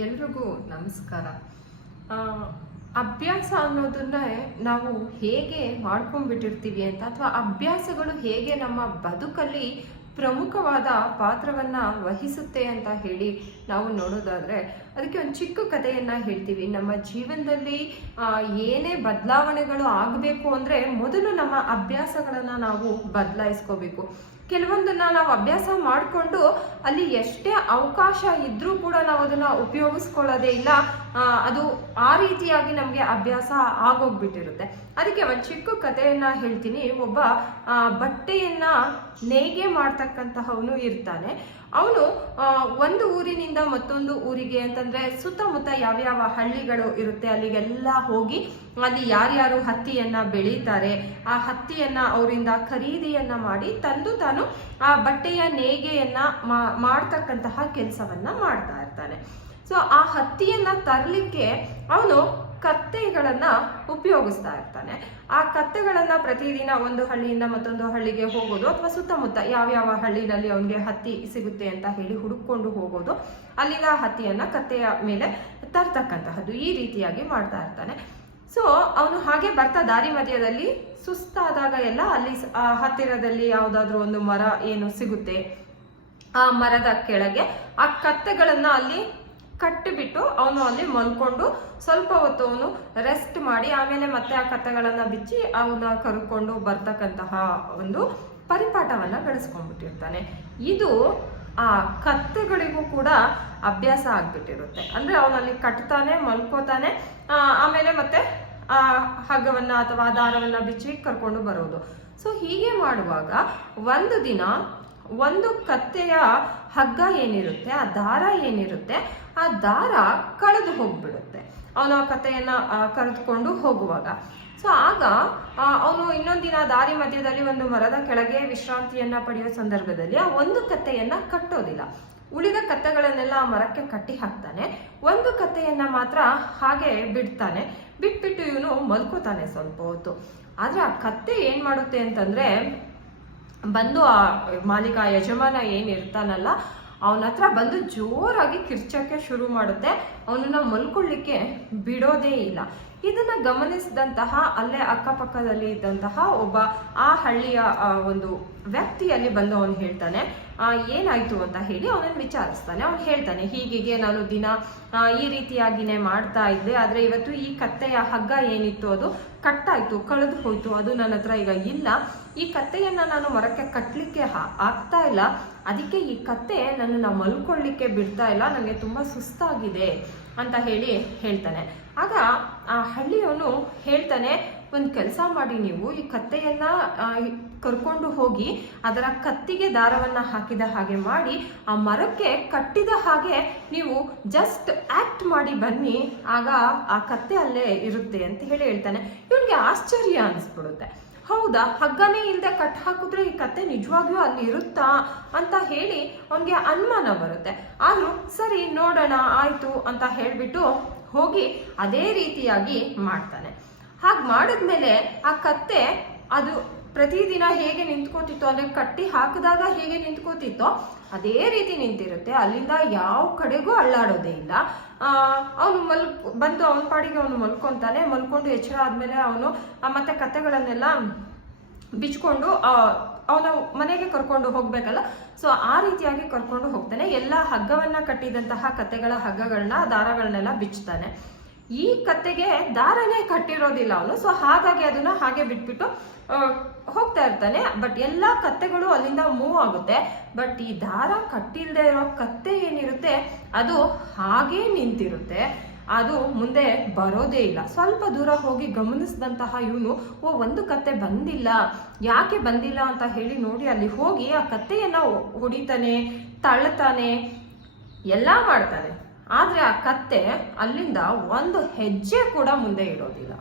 ಎಲ್ರಿಗೂ ನಮಸ್ಕಾರ. ಆ, ಅಭ್ಯಾಸ ಅನ್ನೋದನ್ನೇ ನಾವು ಹೇಗೆ ಮಾಡ್ಕೊಂಡ್ಬಿಟ್ಟಿರ್ತೀವಿ ಅಂತ, ಅಥವಾ ಅಭ್ಯಾಸಗಳು ಹೇಗೆ ನಮ್ಮ ಬದುಕಲ್ಲಿ ಪ್ರಮುಖವಾದ ಪಾತ್ರವನ್ನ ವಹಿಸುತ್ತೆ ಅಂತ ಹೇಳಿ ನಾವು ನೋಡೋದಾದ್ರೆ, ಅದಕ್ಕೆ ಒಂದು ಚಿಕ್ಕ ಕಥೆಯನ್ನ ಹೇಳ್ತೀವಿ. ನಮ್ಮ ಜೀವನದಲ್ಲಿ ಏನೇ ಬದಲಾವಣೆಗಳು ಆಗಬೇಕು ಅಂದ್ರೆ ಮೊದಲು ನಮ್ಮ ಅಭ್ಯಾಸಗಳನ್ನ ನಾವು ಬದಲಾಯಿಸ್ಕೋಬೇಕು. ಕೆಲವೊಂದನ್ನ ನಾವು ಅಭ್ಯಾಸ ಮಾಡಿಕೊಂಡು ಅಲ್ಲಿ ಎಷ್ಟೇ ಅವಕಾಶ ಇದ್ರೂ ಕೂಡ ನಾವು ಅದನ್ನ ಉಪಯೋಗಿಸ್ಕೊಳ್ಳೋದೇ ಇಲ್ಲ. ಅದು ಆ ರೀತಿಯಾಗಿ ನಮಗೆ ಅಭ್ಯಾಸ ಆಗೋಗ್ಬಿಟ್ಟಿರುತ್ತೆ. ಅದಕ್ಕೆ ಒಂದು ಚಿಕ್ಕ ಕಥೆಯನ್ನ ಹೇಳ್ತೀನಿ. ಒಬ್ಬ ಬಟ್ಟೆಯನ್ನ ನೇಯ್ಗೆ ಮಾಡ್ತಕ್ಕಂತಹವನು ಇರ್ತಾನೆ. ಅವನು ಒಂದು ಊರಿನಿಂದ ಮತ್ತೊಂದು ಊರಿಗೆ ಅಂತಂದ್ರೆ ಸುತ್ತಮುತ್ತ ಯಾವ್ಯಾವ ಹಳ್ಳಿಗಳು ಇರುತ್ತೆ ಅಲ್ಲಿಗೆಲ್ಲ ಹೋಗಿ ಅಲ್ಲಿ ಯಾರ್ಯಾರು ಹತ್ತಿಯನ್ನ ಬೆಳೀತಾರೆ ಆ ಹತ್ತಿಯನ್ನ ಅವರಿಂದ ಖರೀದಿಯನ್ನ ಮಾಡಿ ತಂದು ತಾನು ಆ ಬಟ್ಟೆಯ ನೇಯ್ಗೆಯನ್ನ ಮಾಡ್ತಕ್ಕಂತಹ ಕೆಲಸವನ್ನ ಮಾಡ್ತಾ ಇರ್ತಾನೆ. ಸೊ ಆ ಹತ್ತಿಯನ್ನ ತರಲಿಕ್ಕೆ ಅವನು ಕತ್ತೆಗಳನ್ನ ಉಪಯೋಗಿಸ್ತಾ ಇರ್ತಾನೆ. ಆ ಕತ್ತೆಗಳನ್ನ ಪ್ರತಿದಿನ ಒಂದು ಹಳ್ಳಿಯಿಂದ ಮತ್ತೊಂದು ಹಳ್ಳಿಗೆ ಹೋಗೋದು, ಅಥವಾ ಸುತ್ತಮುತ್ತ ಯಾವ್ಯಾವ ಹಳ್ಳಿನಲ್ಲಿ ಅವನಿಗೆ ಹತ್ತಿ ಸಿಗುತ್ತೆ ಅಂತ ಹೇಳಿ ಹುಡುಕೊಂಡು ಹೋಗೋದು, ಅಲ್ಲಿಂದ ಹತ್ತಿಯನ್ನ ಕತ್ತೆಯ ಮೇಲೆ ತರ್ತಕ್ಕಂತಹದ್ದು, ಈ ರೀತಿಯಾಗಿ ಮಾಡ್ತಾ ಇರ್ತಾನೆ. ಸೊ ಅವನು ಹಾಗೆ ಬರ್ತಾ ದಾರಿ ಮಧ್ಯದಲ್ಲಿ ಸುಸ್ತಾದಾಗ ಎಲ್ಲ ಅಲ್ಲಿ ಹತ್ತಿರದಲ್ಲಿ ಯಾವ್ದಾದ್ರು ಒಂದು ಮರ ಏನು ಸಿಗುತ್ತೆ, ಆ ಮರದ ಕೆಳಗೆ ಆ ಕತ್ತೆಗಳನ್ನ ಅಲ್ಲಿ ಕಟ್ಟಿಬಿಟ್ಟು ಅವನು ಅಲ್ಲಿ ಮಲ್ಕೊಂಡು ಸ್ವಲ್ಪ ಹೊತ್ತು ಅವನು ರೆಸ್ಟ್ ಮಾಡಿ ಆಮೇಲೆ ಮತ್ತೆ ಆ ಕತ್ತೆಗಳನ್ನ ಬಿಚ್ಚಿ ಅವನ್ನ ಕರ್ಕೊಂಡು ಬರ್ತಕ್ಕಂತಹ ಒಂದು ಪರಿಪಾಠವನ್ನ ಗಳಿಸ್ಕೊಂಡ್ಬಿಟ್ಟಿರ್ತಾನೆ. ಇದು ಆ ಕತ್ತೆಗಳಿಗೂ ಕೂಡ ಅಭ್ಯಾಸ ಆಗ್ಬಿಟ್ಟಿರುತ್ತೆ. ಅಂದ್ರೆ ಅವನಲ್ಲಿ ಕಟ್ತಾನೆ, ಮಲ್ಕೋತಾನೆ, ಆಮೇಲೆ ಮತ್ತೆ ಆ ಹಗ್ಗವನ್ನ ಅಥವಾ ದಾರವನ್ನ ಬಿಚ್ಚಿ ಕರ್ಕೊಂಡು ಬರೋದು. ಸೊ ಹೀಗೆ ಮಾಡುವಾಗ ಒಂದು ದಿನ ಒಂದು ಕತ್ತೆಯ ಹಗ್ಗ ಏನಿರುತ್ತೆ, ಆ ದಾರ ಏನಿರುತ್ತೆ, ಆ ದಾರ ಕಳೆದು ಹೋಗ್ಬಿಡುತ್ತೆ ಅವನು ಆ ಕತ್ತೆಯನ್ನ ಕರೆದುಕೊಂಡು ಹೋಗುವಾಗ. ಸೊ ಆಗ ಅವನು ಇನ್ನೊಂದಿನ ದಾರಿ ಮಧ್ಯದಲ್ಲಿ ಒಂದು ಮರದ ಕೆಳಗೆ ವಿಶ್ರಾಂತಿಯನ್ನ ಪಡೆಯುವ ಸಂದರ್ಭದಲ್ಲಿ ಆ ಒಂದು ಕತ್ತೆಯನ್ನ ಕಟ್ಟೋದಿಲ್ಲ. ಉಳಿದ ಕತ್ತೆಗಳನ್ನೆಲ್ಲ ಆ ಮರಕ್ಕೆ ಕಟ್ಟಿ ಹಾಕ್ತಾನೆ. ಒಂದು ಕತ್ತೆಯನ್ನ ಮಾತ್ರ ಹಾಗೆ ಬಿಡ್ತಾನೆ. ಬಿಟ್ಬಿಟ್ಟು ಇವನು ಮಲ್ಕೋತಾನೆ ಸ್ವಲ್ಪ ಹೊತ್ತು. ಆದ್ರೆ ಆ ಕತ್ತೆ ಏನ್ ಮಾಡುತ್ತೆ ಅಂತಂದ್ರೆ, ಬಂದು ಆ ಮಾಲೀಕ, ಯಜಮಾನ ಏನಿರ್ತಾನಲ್ಲ ಅವನ ಹತ್ರ ಬಂದು ಜೋರಾಗಿ ಕಿರ್ಚಕ್ಕೆ ಶುರು ಮಾಡುತ್ತೆ. ಅವನನ್ನ ಮಲ್ಕೊಳ್ಳಿಕ್ಕೆ ಬಿಡೋದೇ ಇಲ್ಲ. ಇದನ್ನ ಗಮನಿಸಿದಂತಹ ಅಲ್ಲೇ ಅಕ್ಕಪಕ್ಕದಲ್ಲಿ ಇದ್ದಂತಹ ಒಬ್ಬ ಆ ಹಳ್ಳಿಯ ಒಂದು ವ್ಯಕ್ತಿಯಲ್ಲಿ ಬಂದು ಅವನು ಹೇಳ್ತಾನೆ, ಏನಾಯ್ತು ಅಂತ ಹೇಳಿ ಅವನನ್ನು ವಿಚಾರಿಸ್ತಾನೆ. ಅವನು ಹೇಳ್ತಾನೆ, ಹೀಗೆ ನಾನು ದಿನ ಈ ರೀತಿಯಾಗಿನೇ ಮಾಡ್ತಾ ಇದ್ದೆ, ಆದ್ರೆ ಇವತ್ತು ಈ ಕತ್ತೆಯ ಹಗ್ಗ ಏನಿತ್ತು ಅದು ಕಟ್ಟಾಯ್ತು, ಕಳೆದು ಹೋಯ್ತು, ಅದು ನನ್ನ ಹತ್ರ ಈಗ ಇಲ್ಲ. ಈ ಕತ್ತೆಯನ್ನ ನಾನು ಮರಕ್ಕೆ ಕಟ್ಟಲಿಕ್ಕೆ ಆಗ್ತಾ ಇಲ್ಲ, ಅದಕ್ಕೆ ಈ ಕತ್ತೆ ನನ್ನನ್ನು ಮಲ್ಕೊಳ್ಳಿಕ್ಕೆ ಬಿಡ್ತಾ ಇಲ್ಲ, ನನಗೆ ತುಂಬಾ ಸುಸ್ತಾಗಿದೆ ಅಂತ ಹೇಳಿ ಹೇಳ್ತಾನೆ. ಆಗ ಆ ಹಳ್ಳಿಯವನು ಹೇಳ್ತಾನೆ, ಒಂದು ಕೆಲಸ ಮಾಡಿ, ನೀವು ಈ ಕತ್ತೆಯನ್ನ ಕರ್ಕೊಂಡು ಹೋಗಿ ಅದರ ಕತ್ತಿಗೆ ದಾರವನ್ನ ಹಾಕಿದ ಹಾಗೆ ಮಾಡಿ ಆ ಮರಕ್ಕೆ ಕಟ್ಟಿದ ಹಾಗೆ ನೀವು ಜಸ್ಟ್ ಆಕ್ಟ್ ಮಾಡಿ ಬನ್ನಿ, ಆಗ ಆ ಕತ್ತೆ ಅಲ್ಲೇ ಇರುತ್ತೆ ಅಂತ ಹೇಳಿ ಹೇಳ್ತಾನೆ. ಇವನಿಗೆ ಆಶ್ಚರ್ಯ ಅನಿಸ್ಬಿಡುತ್ತೆ. ಹೌದಾ, ಹಗ್ಗನೇ ಇಲ್ಲದೆ ಕಟ್ ಹಾಕಿದ್ರೆ ಈ ಕತ್ತೆ ನಿಜವಾಗ್ಲೂ ಅಲ್ಲಿ ಇರುತ್ತಾ ಅಂತ ಹೇಳಿ ಅವನಿಗೆ ಅನುಮಾನ ಬರುತ್ತೆ. ಆದ್ರೂ ಸರಿ ನೋಡೋಣ ಆಯ್ತು ಅಂತ ಹೇಳ್ಬಿಟ್ಟು ಹೋಗಿ ಅದೇ ರೀತಿಯಾಗಿ ಮಾಡ್ತಾನೆ. ಹಾಗೆ ಮಾಡಿದ್ಮೇಲೆ ಆ ಕತ್ತೆ ಅದು ಪ್ರತಿದಿನ ಹೇಗೆ ನಿಂತ್ಕೋತಿತ್ತೋ, ಅಂದ್ರೆ ಕಟ್ಟಿ ಹಾಕಿದಾಗ ಹೇಗೆ ನಿಂತ್ಕೋತಿತ್ತೋ ಅದೇ ರೀತಿ ನಿಂತಿರುತ್ತೆ. ಅಲ್ಲಿಂದ ಯಾವ ಕಡೆಗೂ ಅಳ್ಳಾಡೋದೇ ಇಲ್ಲ. ಅವನು ಬಂದು ಅವನ ಪಾಡಿಗೆ ಅವನು ಮಲ್ಕೊಂತಾನೆ. ಮಲ್ಕೊಂಡು ಎಚ್ಚರ ಆದ್ಮೇಲೆ ಅವನು ಮತ್ತೆ ಕತ್ತೆಗಳನ್ನೆಲ್ಲ ಬಿಚ್ಕೊಂಡು ಅವನ ಮನೆಗೆ ಕರ್ಕೊಂಡು ಹೋಗ್ಬೇಕಲ್ಲ, ಸೊ ಆ ರೀತಿಯಾಗಿ ಕರ್ಕೊಂಡು ಹೋಗ್ತಾನೆ. ಎಲ್ಲ ಹಗ್ಗವನ್ನ ಕಟ್ಟಿದಂತಹ ಕತ್ತೆಗಳ ಹಗ್ಗಗಳನ್ನ, ದಾರಗಳನ್ನೆಲ್ಲ ಬಿಚ್ತಾನೆ. ಈ ಕತ್ತೆಗೆ ದಾರನೇ ಕಟ್ಟಿರೋದಿಲ್ಲ ಅವನು. ಸೊ ಹಾಗಾಗಿ ಅದನ್ನ ಹಾಗೆ ಬಿಟ್ಬಿಟ್ಟು ಹೋಗ್ತಾ ಇರ್ತಾನೆ. ಬಟ್ ಎಲ್ಲಾ ಕತ್ತೆಗಳು ಅಲ್ಲಿಂದ ಮೂವ್ ಆಗುತ್ತೆ. ಬಟ್ ಈ ದಾರ ಕಟ್ಟಿಲ್ದೇ ಇರೋ ಕತ್ತೆ ಏನಿರುತ್ತೆ ಅದು ಹಾಗೇ ನಿಂತಿರುತ್ತೆ, ಅದು ಮುಂದೆ ಬರೋದೇ ಇಲ್ಲ. ಸ್ವಲ್ಪ ದೂರ ಹೋಗಿ ಗಮನಿಸಿದಂತಹ ಇವನು, ಒಂದು ಕತ್ತೆ ಬಂದಿಲ್ಲ, ಯಾಕೆ ಬಂದಿಲ್ಲ ಅಂತ ಹೇಳಿ ನೋಡಿ ಅಲ್ಲಿ ಹೋಗಿ ಆ ಕತ್ತೆಯನ್ನ ಹೊಡಿತಾನೆ, ತಳ್ತಾನೆ, ಎಲ್ಲ ಮಾಡ್ತಾನೆ. ಆದ್ರೆ ಆ ಕತ್ತೆ ಅಲ್ಲಿಂದ ಒಂದು ಹೆಜ್ಜೆ ಕೂಡ ಮುಂದೆ ಇಡೋದಿಲ್ಲ.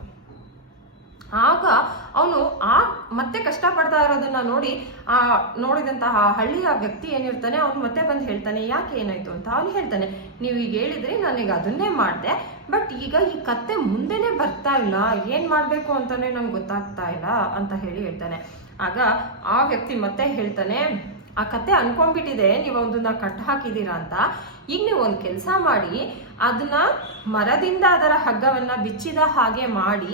ಆಗ ಅವನು ಮತ್ತೆ ಕಷ್ಟಪಡ್ತಾ ಇರೋದನ್ನ ನೋಡಿ ನೋಡಿದಂತಹ ಹಳ್ಳಿಯ ವ್ಯಕ್ತಿ ಏನಿರ್ತಾನೆ ಅವನು ಮತ್ತೆ ಬಂದು ಹೇಳ್ತಾನೆ, ಯಾಕೆ ಏನಾಯ್ತು ಅಂತ. ಅವನು ಹೇಳ್ತಾನೆ, ನೀವು ಈಗ ಹೇಳಿದ್ರಿ, ನಾನೀಗ ಅದನ್ನೇ ಮಾಡಿದೆ, ಬಟ್ ಈಗ ಈ ಕತ್ತೆ ಮುಂದೆನೆ ಬರ್ತಾ ಇಲ್ಲ, ಏನ್ ಮಾಡ್ಬೇಕು ಅಂತಾನೆ ನಂಗೆ ಗೊತ್ತಾಗ್ತಾ ಇಲ್ಲ ಅಂತ ಹೇಳಿ ಹೇಳ್ತಾನೆ. ಆಗ ಆ ವ್ಯಕ್ತಿ ಮತ್ತೆ ಹೇಳ್ತಾನೆ, ಆ ಕತ್ತೆ ಅನ್ಕೊಂಡ್ಬಿಟ್ಟಿದೆ ನೀವು ಅದನ್ನ ಕಟ್ ಹಾಕಿದೀರಾ ಅಂತ. ಈಗ ನೀವು ಒಂದು ಕೆಲಸ ಮಾಡಿ, ಅದನ್ನ ಮರದಿಂದ ಅದರ ಹಗ್ಗವನ್ನ ಬಿಚ್ಚಿದ ಹಾಗೆ ಮಾಡಿ,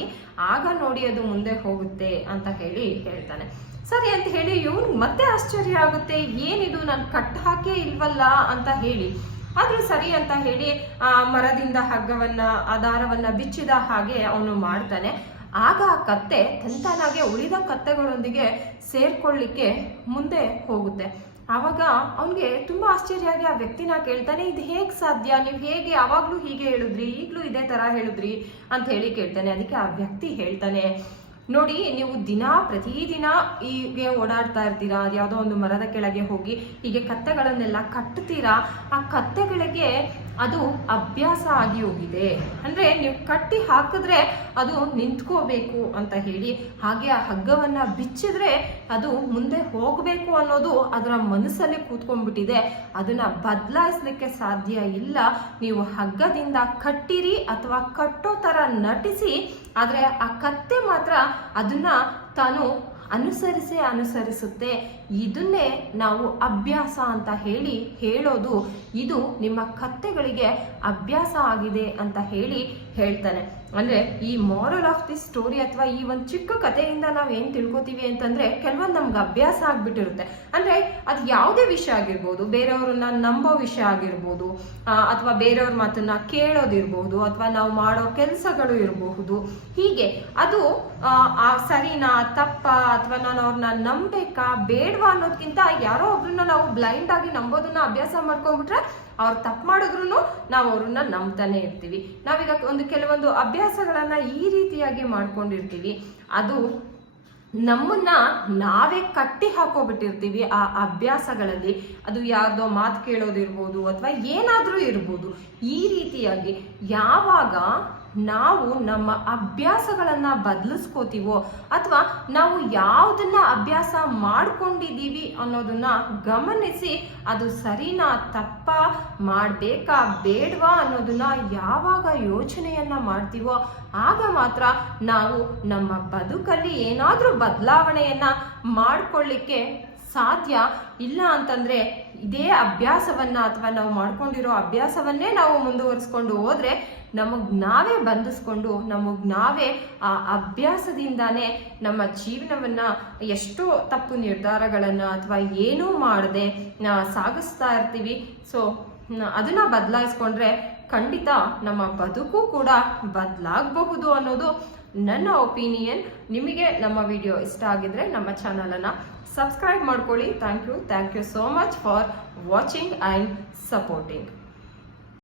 ಆಗ ನೋಡಿ ಅದು ಮುಂದೆ ಹೋಗುತ್ತೆ ಅಂತ ಹೇಳ್ತಾನೆ. ಸರಿ ಅಂತ ಹೇಳಿ ಇವನು ಮತ್ತೆ ಆಶ್ಚರ್ಯ ಆಗುತ್ತೆ, ಏನಿದು ನಾನು ಕಟ್ ಹಾಕೇ ಇಲ್ವಲ್ಲ ಅಂತ ಹೇಳಿ. ಆದ್ರೂ ಸರಿ ಅಂತ ಹೇಳಿ ಆ ಮರದಿಂದ ಹಗ್ಗವನ್ನ ಆ ದಾರವನ್ನ ಬಿಚ್ಚಿದ ಹಾಗೆ ಅವನು ಮಾಡ್ತಾನೆ. ಆಗ ಆ ಕತ್ತೆ ತಂತಾನಾಗೆ ಉಳಿದ ಕತ್ತೆಗಳೊಂದಿಗೆ ಸೇರ್ಕೊಳ್ಳಿಕ್ಕೆ ಮುಂದೆ ಹೋಗುತ್ತೆ. ಆವಾಗ ಅವನಿಗೆ ತುಂಬಾ ಆಶ್ಚರ್ಯ ಆಗಿ ಆ ವ್ಯಕ್ತಿನ ಕೇಳ್ತಾನೆ, ಇದು ಹೇಗ್ ಸಾಧ್ಯ, ನೀವು ಹೇಗೆ ಯಾವಾಗ್ಲೂ ಹೀಗೆ ಹೇಳಿದ್ರಿ, ಈಗ್ಲೂ ಇದೇ ತರ ಹೇಳಿದ್ರಿ ಅಂತ ಹೇಳಿ ಕೇಳ್ತಾನೆ. ಅದಕ್ಕೆ ಆ ವ್ಯಕ್ತಿ ಹೇಳ್ತಾನೆ, ನೋಡಿ, ನೀವು ಪ್ರತಿದಿನ ಹೀಗೆ ಓಡಾಡ್ತಾ ಇರ್ತೀರಾ, ಯಾವುದೋ ಒಂದು ಮರದ ಕೆಳಗೆ ಹೋಗಿ ಹೀಗೆ ಕತ್ತೆಗಳನ್ನೆಲ್ಲ ಕಟ್ಟುತ್ತೀರಾ. ಆ ಕತ್ತೆಗಳಿಗೆ ಅದು ಅಭ್ಯಾಸ ಆಗಿ ಹೋಗಿದೆ. ಅಂದ್ರೆ ನೀವು ಕಟ್ಟಿ ಹಾಕಿದ್ರೆ ಅದು ನಿಂತ್ಕೋಬೇಕು ಅಂತ ಹೇಳಿ, ಹಾಗೆ ಆ ಹಗ್ಗವನ್ನ ಬಿಚ್ಚಿದ್ರೆ ಅದು ಮುಂದೆ ಹೋಗ್ಬೇಕು ಅನ್ನೋದು ಅದರ ಮನಸ್ಸಲ್ಲಿ ಕೂತ್ಕೊಂಡ್ಬಿಟ್ಟಿದೆ. ಅದನ್ನ ಬದಲಾಯಿಸ್ಲಿಕ್ಕೆ ಸಾಧ್ಯ ಇಲ್ಲ. ನೀವು ಹಗ್ಗದಿಂದ ಕಟ್ಟಿರಿ ಅಥವಾ ಕಟ್ಟೋ ತರ ನಟಿಸಿ, ಆದ್ರೆ ಆ ಕತ್ತೆ ಮಾತ್ರ ಅದನ್ನ ತಾನು ಅನುಸರಿಸುತ್ತೆ. ಇದನ್ನೇ ನಾವು ಅಭ್ಯಾಸ ಅಂತ ಹೇಳೋದು. ಇದು ನಿಮ್ಮ ಕತ್ತೆಗಳಿಗೆ ಅಭ್ಯಾಸ ಆಗಿದೆ ಅಂತ ಹೇಳ್ತಾನೆ. ಅಂದ್ರೆ ಈ ಮಾರಲ್ ಆಫ್ ದಿ ಸ್ಟೋರಿ ಅಥವಾ ಈ ಒಂದು ಚಿಕ್ಕ ಕಥೆಯಿಂದ ನಾವ್ ಏನ್ ತಿಳ್ಕೊತೀವಿ ಅಂತಂದ್ರೆ, ಕೆಲವೊಂದು ನಮ್ಗೆ ಅಭ್ಯಾಸ ಆಗ್ಬಿಟ್ಟಿರುತ್ತೆ. ಅಂದ್ರೆ ಅದು ಯಾವುದೇ ವಿಷಯ ಆಗಿರ್ಬೋದು, ಬೇರೆಯವ್ರನ್ನ ನಂಬೋ ವಿಷಯ ಆಗಿರ್ಬೋದು, ಅಥವಾ ಬೇರೆಯವ್ರ ಮಾತನ್ನ ಕೇಳೋದಿರ್ಬಹುದು, ಅಥವಾ ನಾವು ಮಾಡೋ ಕೆಲಸಗಳು ಇರಬಹುದು. ಹೀಗೆ ಅದು ಸರಿನಾ ತಪ್ಪ, ಅಥವಾ ನಾನು ಅವ್ರನ್ನ ನಂಬೇಕಾ ಬೇಡವಾ ಅನ್ನೋದಕ್ಕಿಂತ ಯಾರೋ ಒಬ್ರನ್ನ ನಾವು ಬ್ಲೈಂಡ್ ಆಗಿ ನಂಬೋದನ್ನ ಅಭ್ಯಾಸ ಮಾಡ್ಕೊಂಡ್ಬಿಟ್ರೆ, ಅವ್ರು ತಪ್ಪು ಮಾಡಿದ್ರು ನಾವು ಅವ್ರನ್ನ ನಂಬ್ತಾನೆ ಇರ್ತೀವಿ. ನಾವೀಗ ಕೆಲವೊಂದು ಅಭ್ಯಾಸಗಳನ್ನ ಈ ರೀತಿಯಾಗಿ ಮಾಡ್ಕೊಂಡಿರ್ತೀವಿ. ಅದು ನಮ್ಮನ್ನ ನಾವೇ ಕಟ್ಟಿ ಹಾಕೋಬಿಟ್ಟಿರ್ತೀವಿ ಆ ಅಭ್ಯಾಸಗಳಲ್ಲಿ. ಅದು ಯಾರ್ದೋ ಮಾತು ಕೇಳೋದಿರ್ಬೋದು ಅಥವಾ ಏನಾದ್ರೂ ಇರ್ಬೋದು. ಈ ರೀತಿಯಾಗಿ ಯಾವಾಗ ನಾವು ನಮ್ಮ ಅಭ್ಯಾಸಗಳನ್ನ ಬದಲಿಸ್ಕೋತೀವೋ, ಅಥವಾ ನಾವು ಯಾವುದನ್ನ ಅಭ್ಯಾಸ ಮಾಡ್ಕೊಂಡಿದೀವಿ ಅನ್ನೋದನ್ನ ಗಮನಿಸಿ ಅದು ಸರಿನಾ ತಪ್ಪ, ಮಾಡ್ಬೇಕಾ ಬೇಡವಾ ಅನ್ನೋದನ್ನ ಯಾವಾಗ ಯೋಚನೆಯನ್ನ ಮಾಡ್ತೀವೋ, ಆಗ ಮಾತ್ರ ನಾವು ನಮ್ಮ ಬದುಕಲ್ಲಿ ಏನಾದ್ರೂ ಬದಲಾವಣೆಯನ್ನ ಮಾಡ್ಕೊಳ್ಳಿಕ್ಕೆ ಸಾಧ್ಯ. ಇಲ್ಲ ಅಂತಂದ್ರೆ ಇದೇ ಅಭ್ಯಾಸವನ್ನ ಅಥವಾ ನಾವು ಮಾಡ್ಕೊಂಡಿರೋ ಅಭ್ಯಾಸವನ್ನೇ ನಾವು ಮುಂದುವರಿಸ್ಕೊಂಡು ಹೋದ್ರೆ ನಮಗ್ ನಾವೇ ಬಂಧಿಸ್ಕೊಂಡು ನಮಗ್ ನಾವೇ ಆ ಅಭ್ಯಾಸದಿಂದಾನೇ ನಮ್ಮ ಜೀವನವನ್ನ ಎಷ್ಟೋ ತಪ್ಪು ನಿರ್ಧಾರಗಳನ್ನ ಅಥವಾ ಏನೂ ಮಾಡದೆ ಸಾಗಿಸ್ತಾ ಇರ್ತೀವಿ. ಸೊ ಅದನ್ನ ಬದಲಾಯಿಸ್ಕೊಂಡ್ರೆ ಖಂಡಿತ ನಮ್ಮ ಬದುಕು ಕೂಡ ಬದಲಾಗಬಹುದು ಅನ್ನೋದು ನನ್ನ ಒಪಿನಿಯನ್. ನಿಮಗೆ ನಮ್ಮ ವಿಡಿಯೋ ಇಷ್ಟ ಆಗಿದ್ರೆ ನಮ್ಮ ಚಾನಲನ್ನು ಸಬ್ಸ್ಕ್ರೈಬ್ ಮಾಡ್ಕೊಳ್ಳಿ. Thank you so much for watching and supporting.